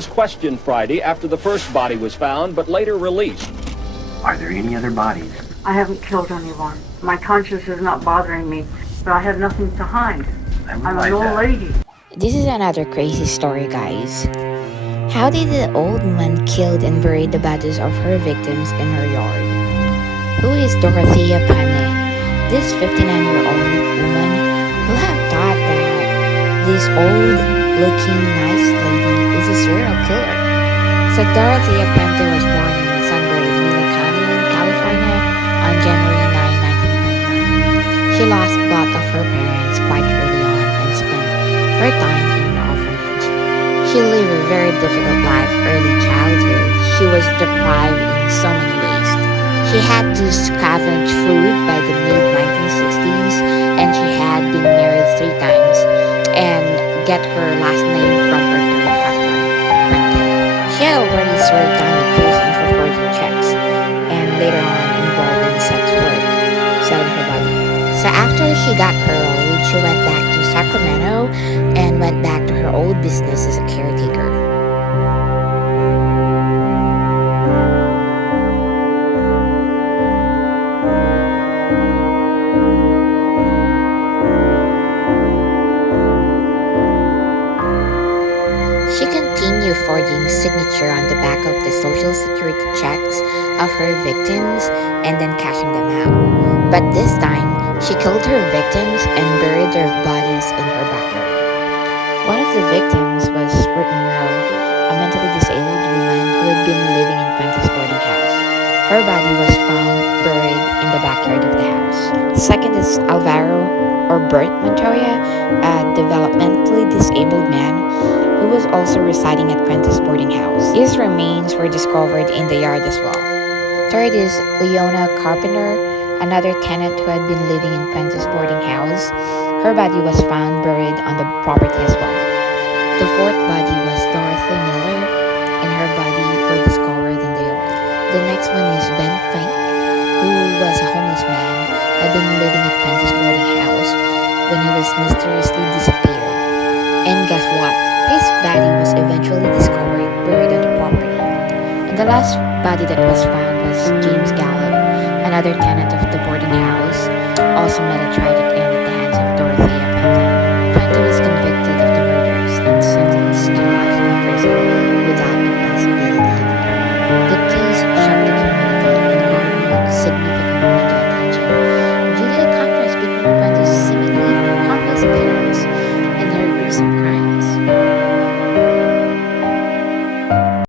was questioned Friday after the first body was found, but later released. Are there any other bodies? I haven't killed anyone. My conscience is not bothering me, but I have nothing to hide. I'm an old lady. This is another crazy story, guys. How did the old woman killed and buried the bodies of her victims in her yard? Who is Dorothea Puente? This 59-year-old woman who have thought that this old-looking nice lady is a serial killer. So Dorothea Puente was born in San Bernardino County, California on January 9, 1929. She lost both of her parents quite early on and spent her time in an orphanage. She lived a very difficult life early childhood. She was deprived in so many ways. She had to scavenge food by the mid-1960s, and she had been married 3 times and get her last name from her third husband, Puente. She had already served time in prison for forging checks and later on involved in sex work, selling her body. So after she got paroled, she went back to Sacramento and went back to her old business as a caretaker. She continued forging signature on the back of the Social Security checks of her victims and then cashing them out. But this time, she killed her victims and buried their bodies in her backyard. One of the victims was Ruth Monroe, a mentally disabled woman who had been living in Puente's boarding house. Her body was found buried in the backyard of the house. Second is Alvaro or Bert Montoya, a developmentally disabled man who was also residing at Puente's boarding house. His remains were discovered in the yard as well. Third is Leona Carpenter, another tenant who had been living in Puente's boarding house. Her body was found buried on the property as well. The fourth body was Dorothy Miller, and her body were discovered in the yard. The next one is Ben Fink, who was a homeless man, had been living at Puente's boarding house when he was mysteriously disappeared. And guess what? His body was eventually discovered buried on the property. And the last body that was found was James Gallup, another tenant of the boarding house, also met a tragic end